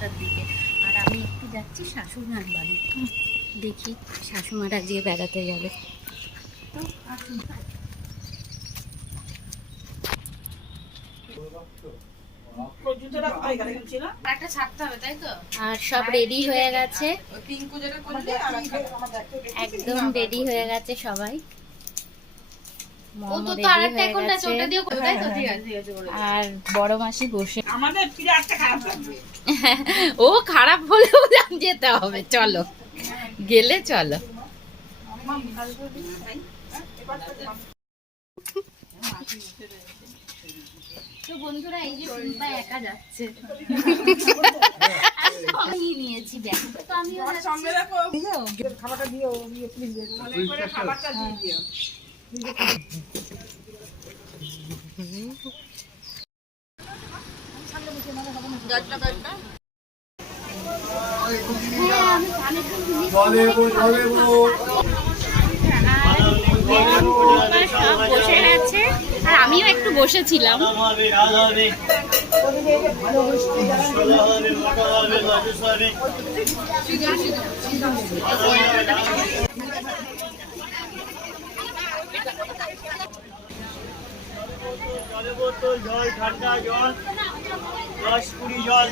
সাতটার দিকে। আর আমি একটু যাচ্ছি শাশুড়ার বাড়ি। দেখি শাশুমারা আজকে বেড়াতে যাবে। তো আসুন। সব রেডি হয়ে গেছে। একদম রেডি হয়ে গেছে সবাই। হয়ে আর বড় মাসি বসে আমাদের বিরাটটা খারাপ লাগবে। ও খারাপ হলেও যেতে হবে চলো। গেলে চলো। তো বন্ধুরা এই যে একা যাচ্ছে। আমি নিয়েছি ব্যাগ। তো। সঙ্গে রাখো। খাবারটা দিও প্লিজ করে খাবারটা দিয়ে দিও হ্যাঁ, আমি কানেকশন জিনিস জলেবো জলেবো আর বৌমা সব বসে আর আমিও একটু বসেছিলাম জল ঠান্ডা জল দশ কুড়ি জল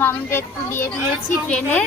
মামদের তুলিয়ে দিয়েছি ট্রেনে।